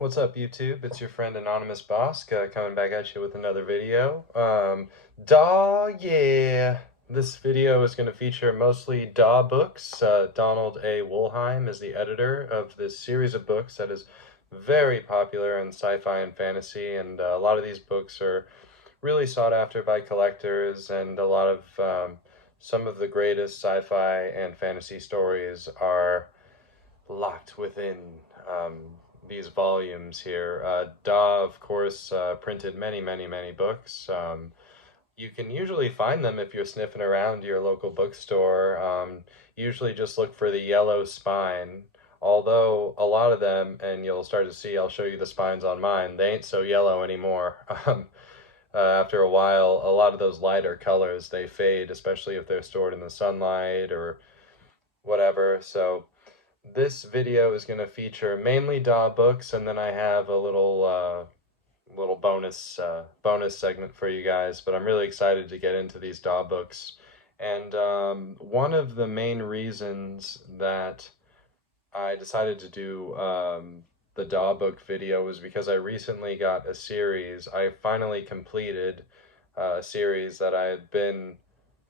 What's up, YouTube? It's your friend Anonymous Bosk coming back at you with another video. Yeah. This video is going to feature mostly DAW books. Donald A. Wollheim is the editor of this series of books that is very popular in sci-fi and fantasy, and a lot of these books are really sought after by collectors, and a lot of some of the greatest sci-fi and fantasy stories are locked within um, these volumes here. DAW, of course, printed many books. You can usually find them if you're sniffing around your local bookstore. Usually just look for the yellow spine. Although a lot of them, and you'll start to see, I'll show you the spines on mine, they ain't so yellow anymore. After a while, a lot of those lighter colors, they fade, especially if they're stored in the sunlight or whatever. So this video is going to feature mainly DAW books, and then I have a little bonus segment for you guys. But I'm really excited to get into these DAW books, and one of the main reasons that I decided to do the DAW book video was because I recently got a series. I finally completed a series that I had been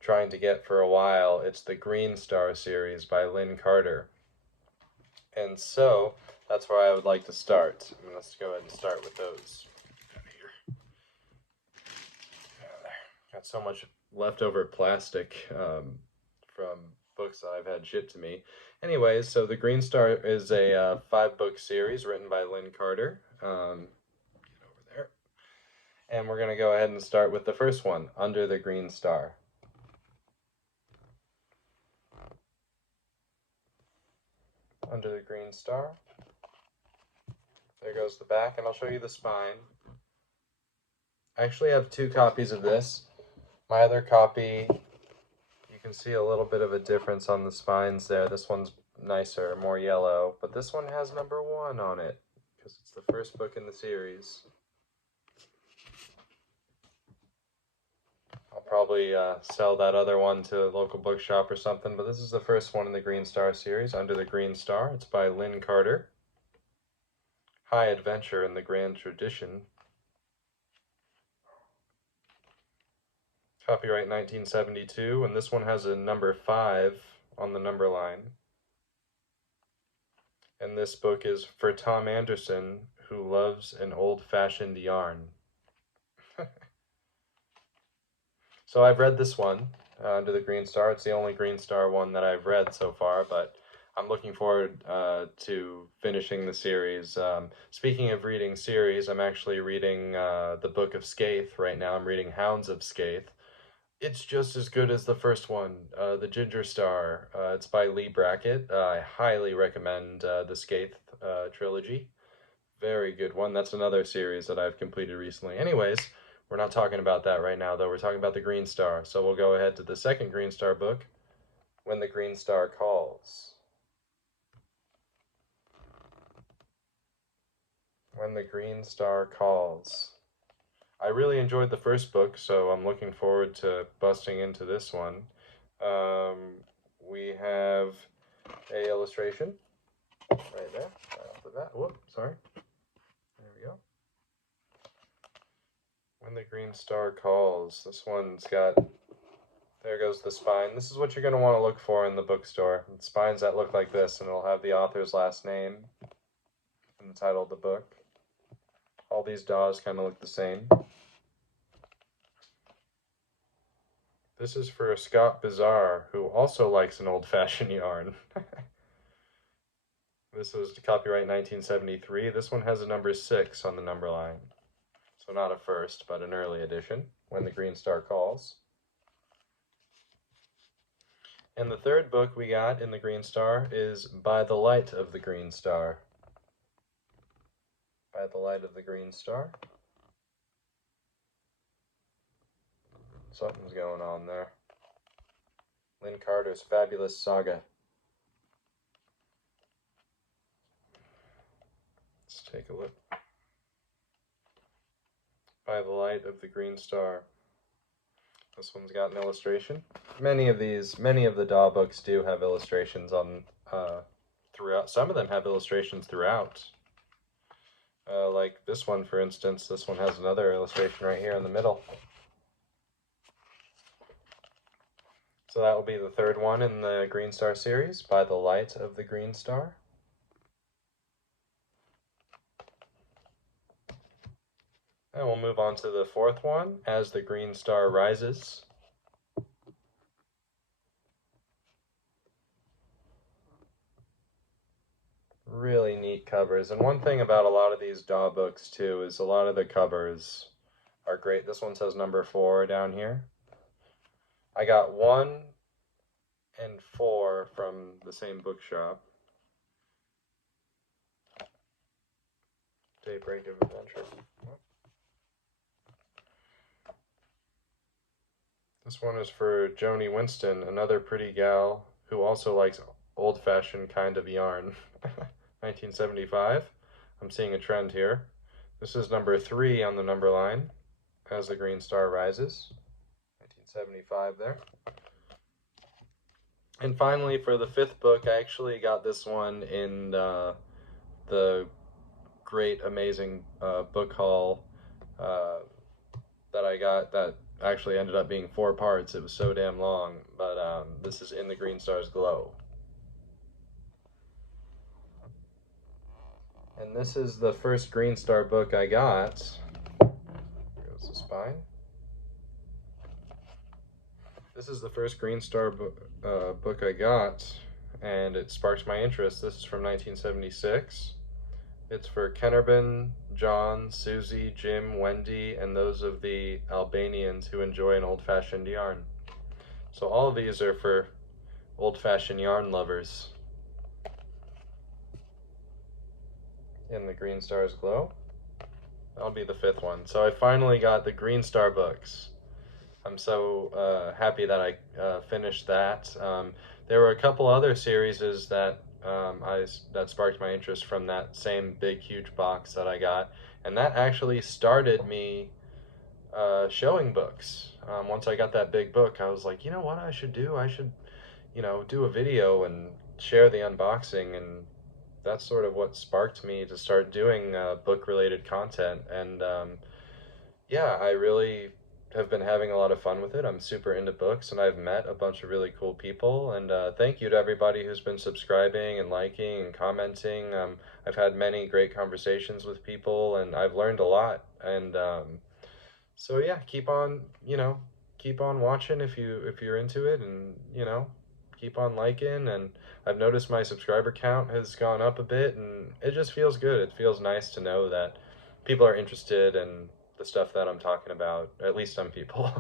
trying to get for a while. It's the Green Star series by Lynn Carter. And so that's where I would like to start. Let's go ahead and start with those. Got so much leftover plastic from books that I've had shipped to me. Anyways, so The Green Star is a 5-book series written by Lynn Carter. Get over there. And we're going to go ahead and start with the first one, Under the Green Star. Under the Green Star. There goes the back, and I'll show you the spine. I actually have 2 copies of this. My other copy, you can see a little bit of a difference on the spines there. This one's nicer, more yellow, but this one has number 1 on it, because it's the first book in the series. I'll probably sell that other one to a local bookshop or something, but this is the first one in the Green Star series, Under the Green Star. It's by Lynn Carter. High Adventure in the Grand Tradition. Copyright 1972, and this one has a number 5 on the number line. And this book is for Tom Anderson, who loves an old-fashioned yarn. So I've read this one, Under the Green Star. It's the only Green Star one that I've read so far, but I'm looking forward to finishing the series. Speaking of reading series, I'm actually reading the Book of Skaith right now. I'm reading Hounds of Skaith. It's just as good as the first one, The Ginger Star. It's by Lee Brackett. I highly recommend the Skaith trilogy. Very good one. That's another series that I've completed recently. Anyways, we're not talking about that right now, though. We're talking about the Green Star. So we'll go ahead to the second Green Star book, When the Green Star Calls. When the Green Star Calls. I really enjoyed the first book, so I'm looking forward to busting into this one. We have a illustration right there, right off the bat. Whoop, sorry. There we go. When the Green Star Calls. This one's got, there goes the spine. This is what you're going to want to look for in the bookstore. Spines that look like this, and it'll have the author's last name and the title of the book. All these DAWs kind of look the same. This is for Scott Bizarre, who also likes an old-fashioned yarn. This was copyright 1973. This one has a number 6 on the number line. So not a first, but an early edition, When the Green Star Calls. And the third book we got in the Green Star is By the Light of the Green Star. By the Light of the Green Star. Something's going on there. Lynn Carter's Fabulous Saga. Let's take a look. By the Light of the Green Star. This one's got an illustration. Many of the DAW books do have illustrations on throughout. Some of them have illustrations throughout. Like this one, for instance. This one has another illustration right here in the middle. So that will be the third one in the Green Star series, By the Light of the Green Star. And we'll move on to the fourth one, As the Green Star Rises. Really neat covers. And one thing about a lot of these DAW books too is a lot of the covers are great. This one says number 4 down here. I got 1 and 4 from the same bookshop. Daybreak of Adventure. This one is for Joni Winston, another pretty gal who also likes old-fashioned kind of yarn. 1975. I'm seeing a trend here. This is number 3 on the number line, As the Green Star Rises. 1975 there. And finally, for the 5th book, I actually got this one in the great, amazing book haul that I got that actually ended up being 4 parts. It was so damn long, but this is In the Green Star's Glow. And this is the first Green Star book I got. Here goes the spine. This is the first Green Star book I got, and it sparked my interest. This is from 1976. It's for Kennerban, John, Susie, Jim, Wendy, and those of the Albanians who enjoy an old-fashioned yarn. So all of these are for old-fashioned yarn lovers. In the Green Star's Glow. That'll be the 5th one. So I finally got the Green Star books. I'm so happy that I finished that. There were a couple other series that that sparked my interest from that same big huge box that I got, and that actually started me showing books. Once I got that big book, I was like, you know what I should do? I should, do a video and share the unboxing, and that's sort of what sparked me to start doing book-related content. And yeah, I really have been having a lot of fun with it. I'm super into books, and I've met a bunch of really cool people. And thank you to everybody who's been subscribing and liking and commenting. I've had many great conversations with people, and I've learned a lot. And so yeah, keep on watching if you're into it, and keep on liking. And I've noticed my subscriber count has gone up a bit, and it just feels good. It feels nice to know that people are interested in the stuff that I'm talking about, at least some people.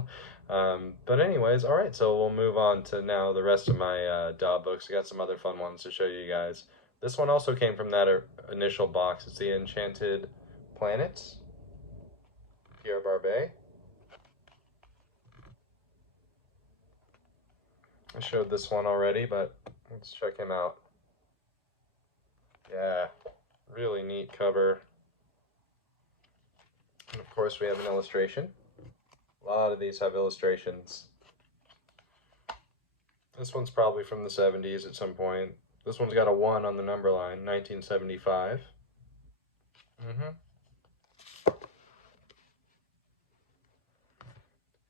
But anyways, all right, so we'll move on to now the rest of my DAW books. I got some other fun ones to show you guys. This one also came from that initial box. It's the Enchanted Planets, Pierre Barbet. I showed this one already, but let's check him out. Yeah, really neat cover. And of course we have an illustration. A lot of these have illustrations. This one's probably from the 70s at some point. This one's got a 1 on the number line, 1975.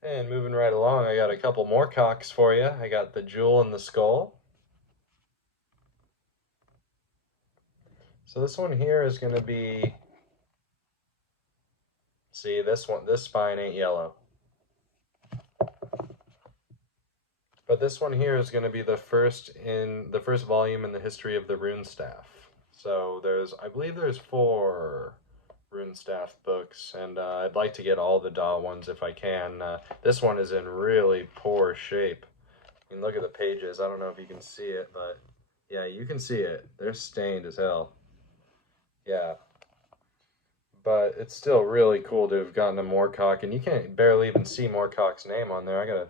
And moving right along, I got a couple more cocks for you. I got the Jewel and the Skull. So this one here is going to be, see, this spine ain't yellow. But this one here is going to be the first volume in the history of the rune staff. So I believe there's 4 rune staff books, and I'd like to get all the DAW ones if I can. This one is in really poor shape. I mean, look at the pages. I don't know if you can see it, but yeah, you can see it. They're stained as hell. Yeah. But it's still really cool to have gotten a Moorcock, and you can't barely even see Moorcock's name on there.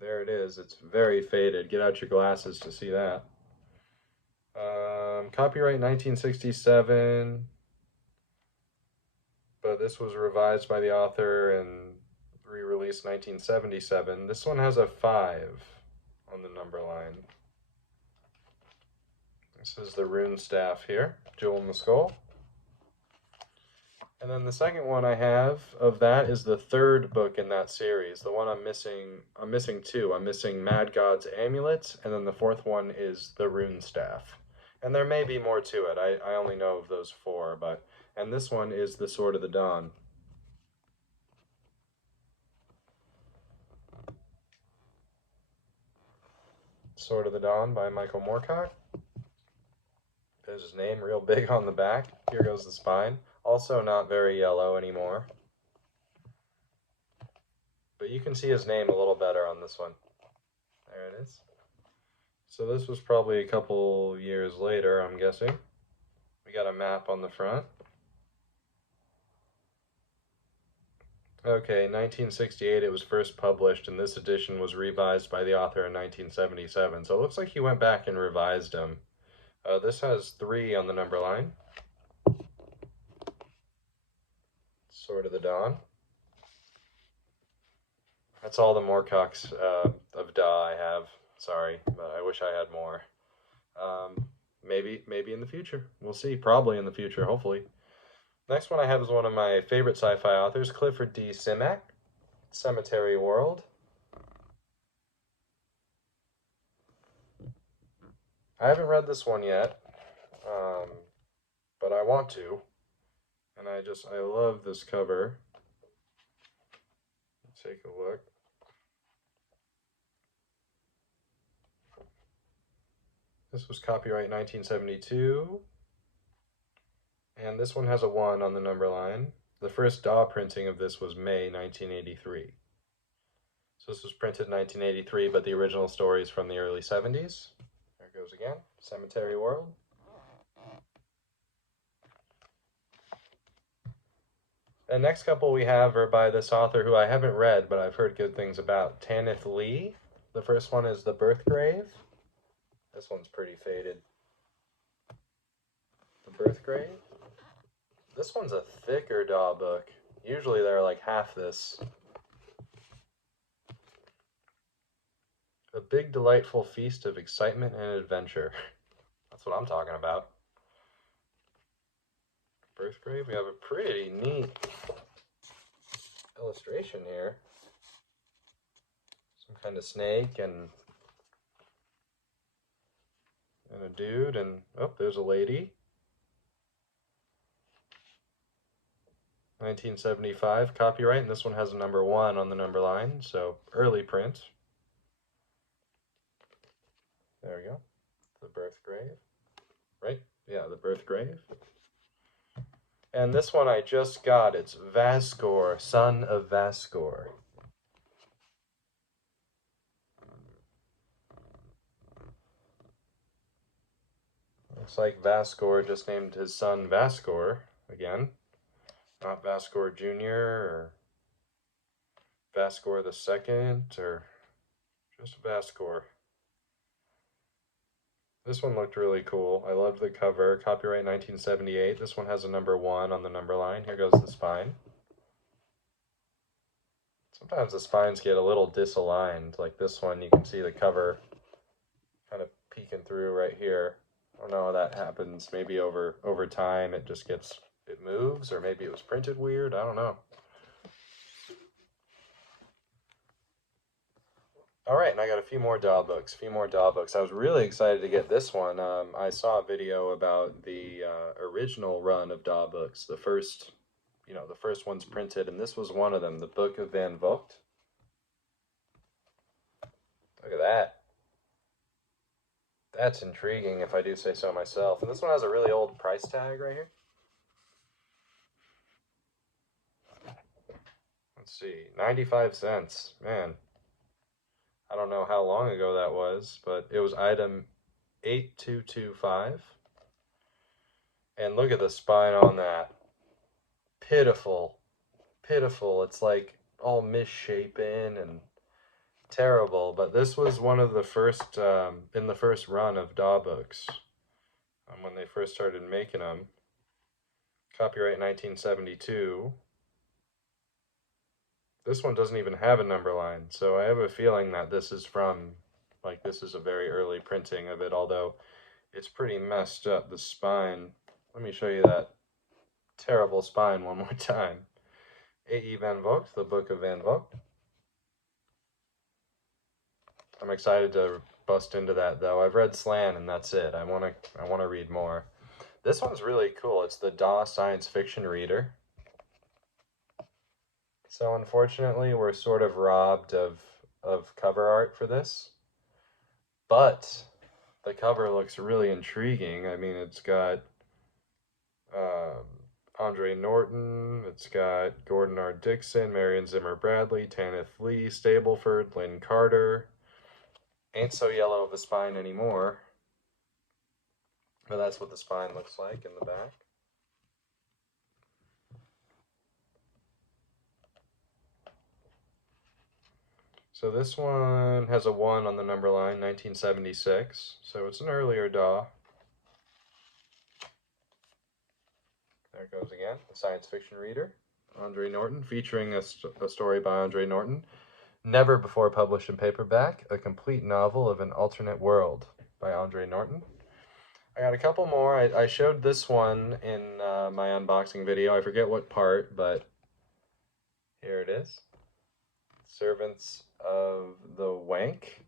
There it is. It's very faded. Get out your glasses to see that. Copyright 1967, but this was revised by the author and re-released 1977. This one has a 5 on the number line. This is the rune staff here, Jewel in the Skull. And then the second one I have of that is the third book in that series. The one I'm missing two. I'm missing Mad God's Amulet, and then the fourth one is the Rune Staff. And there may be more to it. I only know of those four, and this one is the Sword of the Dawn. Sword of the Dawn by Michael Moorcock. There's his name real big on the back. Here goes the spine. Also not very yellow anymore. But you can see his name a little better on this one. There it is. So this was probably a couple years later, I'm guessing. We got a map on the front. Okay, 1968 it was first published, and this edition was revised by the author in 1977. So it looks like he went back and revised them. This has 3 on the number line. Sword of the Dawn. That's all the Moorcocks of DAW I have. Sorry, but I wish I had more. Maybe in the future. We'll see. Probably in the future, hopefully. Next one I have is one of my favorite sci-fi authors, Clifford D. Simak, Cemetery World. I haven't read this one yet, but I want to. And I love this cover. Let's take a look. This was copyright 1972. And this one has a 1 on the number line. The first DAW printing of this was May 1983. So this was printed in 1983, but the original story is from the early 70s. There it goes again, Cemetery World. The next couple we have are by this author who I haven't read, but I've heard good things about, Tanith Lee. The first one is The Birthgrave. This one's pretty faded. The Birthgrave. This one's a thicker DAW book. Usually they're like half this. A big delightful feast of excitement and adventure. That's what I'm talking about. Birthgrave. We have a pretty neat illustration here. Some kind of snake and a dude, and oh, there's a lady. 1975 copyright, and this one has a number 1 on the number line, so early print. There we go. The Birthgrave. Right? Yeah, The Birthgrave. And this one I just got. It's Vascor, Son of Vascor. Looks like Vascor just named his son Vascor again. Not Vascor Jr. or Vascor II or just Vascor. This one looked really cool. I loved the cover. Copyright 1978. This one has a number 1 on the number line. Here goes the spine. Sometimes the spines get a little disaligned. Like this one, you can see the cover kind of peeking through right here. I don't know how that happens. Maybe over time it just gets, it moves, or maybe it was printed weird. I don't know. All right, and I got a few more DAW books. I was really excited to get this one. I saw a video about the original run of DAW books, the first ones printed, and this was one of them, the Book of Van Vogt. Look at that. That's intriguing, if I do say so myself. And this one has a really old price tag right here. Let's see, 95 cents. Man, I don't know how long ago that was, but it was item 8225. And look at the spine on that. Pitiful. Pitiful. It's like all misshapen and terrible, but this was one of the first, in the first run of DAW books, when they first started making them. Copyright 1972. This one doesn't even have a number line, so I have a feeling that this is from, like, this is a very early printing of it, although it's pretty messed up, the spine. Let me show you that terrible spine one more time. A.E. Van Vogt, The Book of Van Vogt. I'm excited to bust into that though. I've read Slan and that's it. I wanna read more. This one's really cool. It's the DAW science fiction reader. So unfortunately, we're sort of robbed of cover art for this, but the cover looks really intriguing. I mean, it's got um, Andre Norton, it's got Gordon R. Dixon, Marion Zimmer Bradley, Tanith Lee, Stableford, Lynn Carter. Ain't so yellow of a spine anymore, but that's what the spine looks like in the back. So this one has a 1 on the number line, 1976, so it's an earlier DAW. There it goes again, the science fiction reader, Andre Norton, featuring a story by Andre Norton, never before published in paperback, a complete novel of an alternate world by Andre Norton. I got a couple more. I showed this one in my unboxing video. I forget what part, but here it is. Servants of the Wank.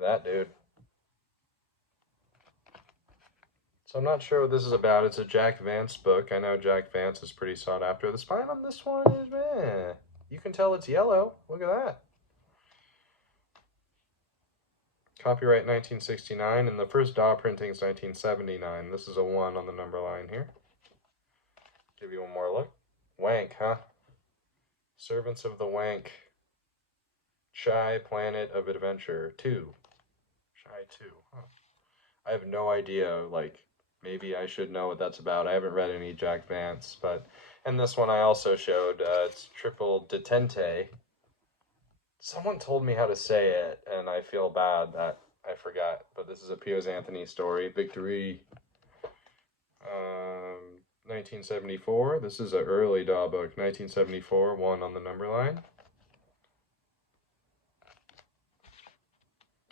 That dude. So I'm not sure what this is about. It's a Jack Vance book. I know Jack Vance is pretty sought after. The spine on this one is, meh. You can tell it's yellow. Look at that. Copyright 1969, and the first DAW printing is 1979. This is a 1 on the number line here. Give you one more look. Wank, huh? Servants of the Wank. Shy Planet of Adventure 2. Shy 2, huh? I have no idea, like, maybe I should know what that's about. I haven't read any Jack Vance, but... And this one I also showed, it's Triple Detente. Someone told me how to say it, and I feel bad that I forgot. But this is a Piers Anthony story. Victory, 1974. This is an early DAW book, 1974, 1 on the number line.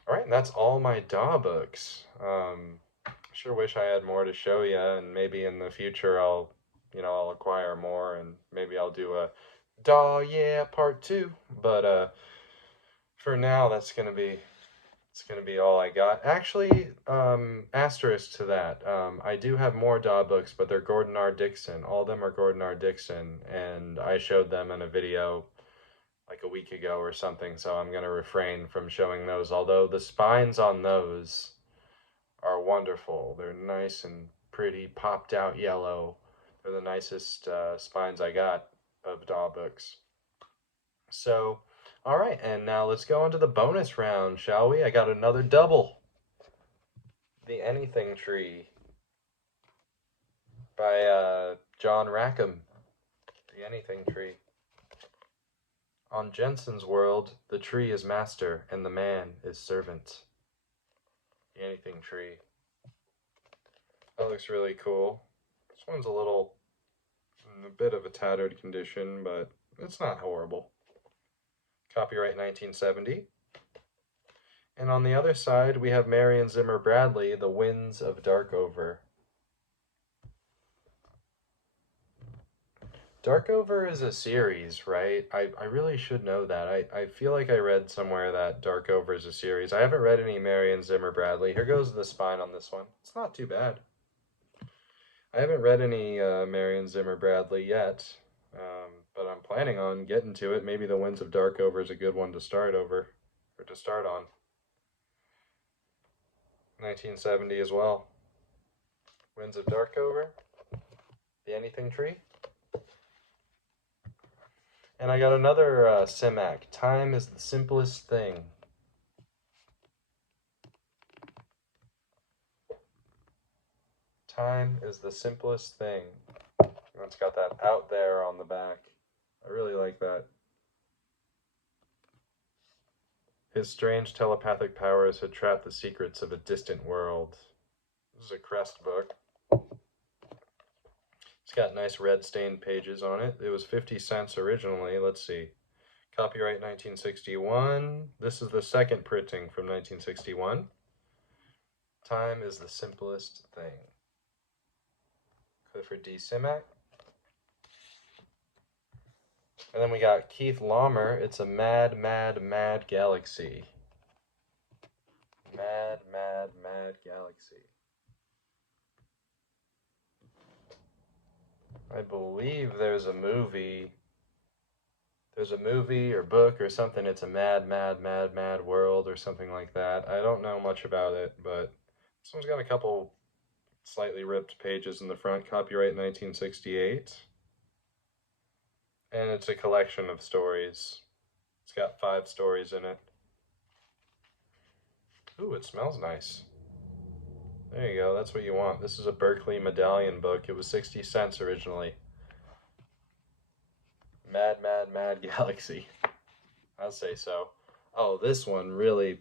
All right, and that's all my DAW books. Sure wish I had more to show you, and maybe in the future I'll acquire more, and maybe I'll do a DAWww part 2. But for now, it's gonna be all I got. Actually, asterisk to that, I do have more DAW books, but they're Gordon R. Dixon. All of them are Gordon R. Dixon, and I showed them in a video like a week ago or something, so I'm gonna refrain from showing those, although the spines on those are wonderful. They're nice and pretty, popped out yellow. They're the nicest spines I got of DAW books. So, all right, and now let's go into the bonus round, shall we? I got another double. The Anything Tree by John Rackham. The Anything Tree. On Jensen's world, the tree is master and the man is servant. The Anything Tree. That looks really cool. This one's in a bit of a tattered condition, but it's not horrible. Copyright 1970. And on the other side, we have Marion Zimmer Bradley, The Winds of Darkover. Darkover is a series, right? I really should know that. I feel like I read somewhere that Darkover is a series. I haven't read any Marion Zimmer Bradley. Here goes the spine on this one. It's not too bad. I haven't read any Marion Zimmer Bradley yet, but I'm planning on getting to it. Maybe The Winds of Darkover is a good one to start on. 1970 as well. Winds of Darkover. The Anything Tree. And I got another Simac. Time is the simplest thing. Time is the simplest thing. It's got that out there on the back. I really like that. His strange telepathic powers had trapped the secrets of a distant world. This is a Crest book. It's got nice red stained pages on it. It was 50 cents originally. Let's see. Copyright 1961. This is the second printing from 1961. Time is the simplest thing. Clifford D. Simak. And then we got Keith Laumer. It's a Mad, Mad, Mad Galaxy. Mad, Mad, Mad Galaxy. I believe there's a movie or book or something. It's a Mad, Mad, Mad, Mad World or something like that. I don't know much about it, but this one's got a couple slightly ripped pages in the front. Copyright 1968. And it's a collection of stories. It's got 5 stories in it. Ooh, it smells nice. There you go, that's what you want. This is a Berkeley Medallion book. It was 60 cents originally. Mad, Mad, Mad Galaxy. I'll say so. Oh, this one really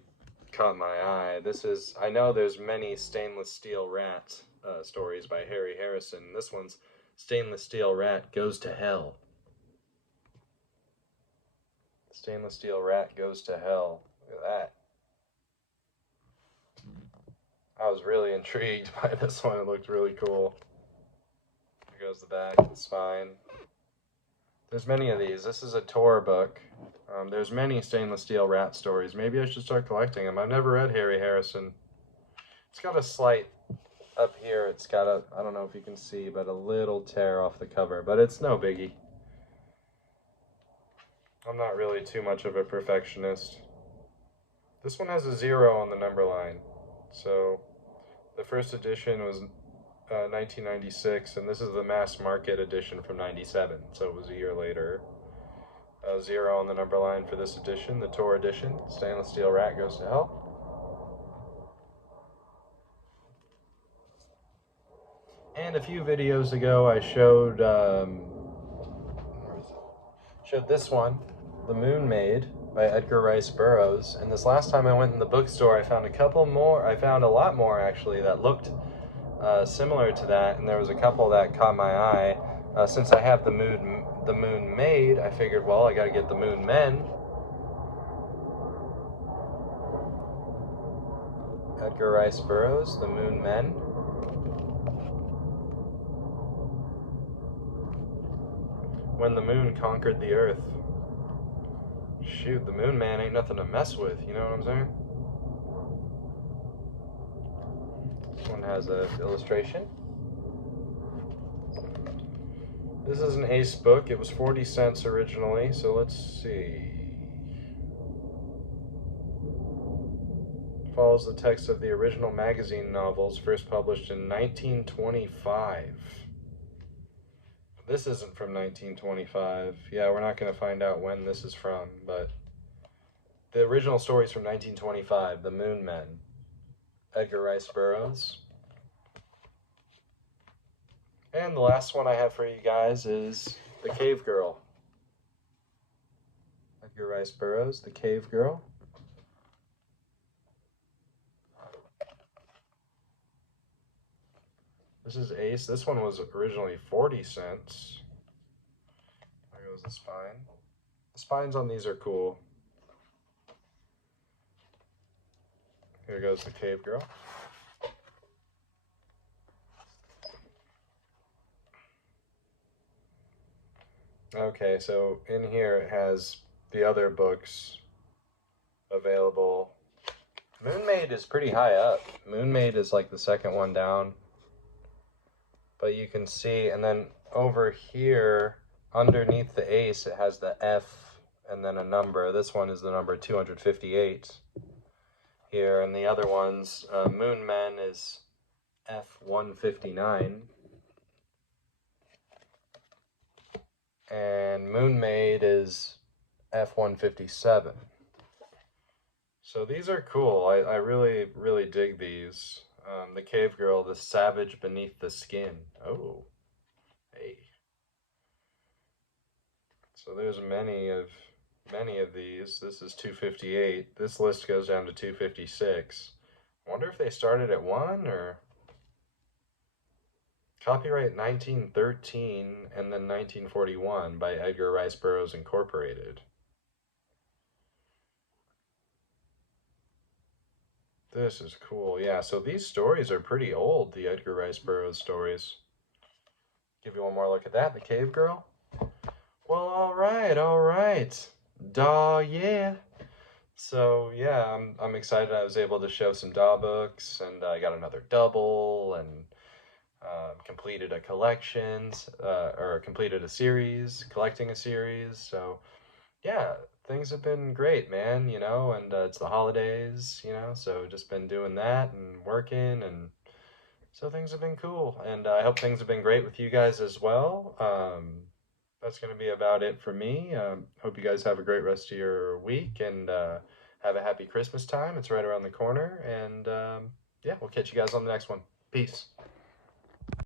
caught my eye. This is, I know there's many Stainless Steel Rat stories by Harry Harrison. This one's Stainless Steel Rat Goes to Hell. Stainless Steel Rat Goes to Hell. Look at that. I was really intrigued by this one. It looked really cool. Here goes the back, the spine. There's many of these. This is a Tor book. There's many Stainless Steel Rat stories. Maybe I should start collecting them. I've never read Harry Harrison. It's got a slight, up here, it's got a, I don't know if you can see, but a little tear off the cover. But it's no biggie. I'm not really too much of a perfectionist. This one has a 0 on the number line. So the first edition was 1996, and this is the mass market edition from 97, so it was a year later. 0 on the number line for this edition, the Tor edition. Stainless Steel Rat Goes to Hell. And a few videos ago I showed this one, The Moon Maid by Edgar Rice Burroughs. And this last time I went in the bookstore, I found a lot more actually that looked similar to that, and there was a couple that caught my eye. Since I have the Moon Maid, I figured, well, I gotta get the Moon Men. Edgar Rice Burroughs, The Moon Men. When the moon conquered the earth. Shoot, the Moon Man ain't nothing to mess with, you know what I'm saying? This one has an illustration. This is an Ace book. It was 40 cents originally, so let's see. It follows the text of the original magazine novels, first published in 1925. This isn't from 1925. Yeah, we're not going to find out when this is from, but the original story is from 1925, The Moon Men. Edgar Rice Burroughs. And the last one I have for you guys is The Cave Girl. Edgar Rice Burroughs, The Cave Girl. This is Ace. This one was originally 40 cents. There goes the spine. The spines on these are cool. Here goes The Cave Girl. Okay, so in here it has the other books available. Moon Maid is pretty high up. Moon Maid is like the second one down. But you can see, and then over here, underneath the Ace, it has the F and then a number. This one is the number 258 here, and the other ones, Moon Men is F159. And Moon Maid is F157. So these are cool. I really, really dig these. The Cave Girl, The Savage Beneath the Skin. Oh, hey. So there's many of these. This is 258. This list goes down to 256. I wonder if they started at 1 or... Copyright 1913 and then 1941 by Edgar Rice Burroughs Incorporated. This is cool. Yeah, so these stories are pretty old, the Edgar Rice Burroughs stories. give you one more look at that, the cave girl. Well, all right. Daw, yeah. So yeah, I'm excited. I was able to show some DAW books, and I got another double, and completed a collections, or completed a series, collecting a series. So yeah, things have been great, man. And it's the holidays, so just been doing that and working, and so things have been cool. And I hope things have been great with you guys as well. That's going to be about it for me. Hope you guys have a great rest of your week, and have a happy Christmas time. It's right around the corner. And yeah, we'll catch you guys on the next one. Peace.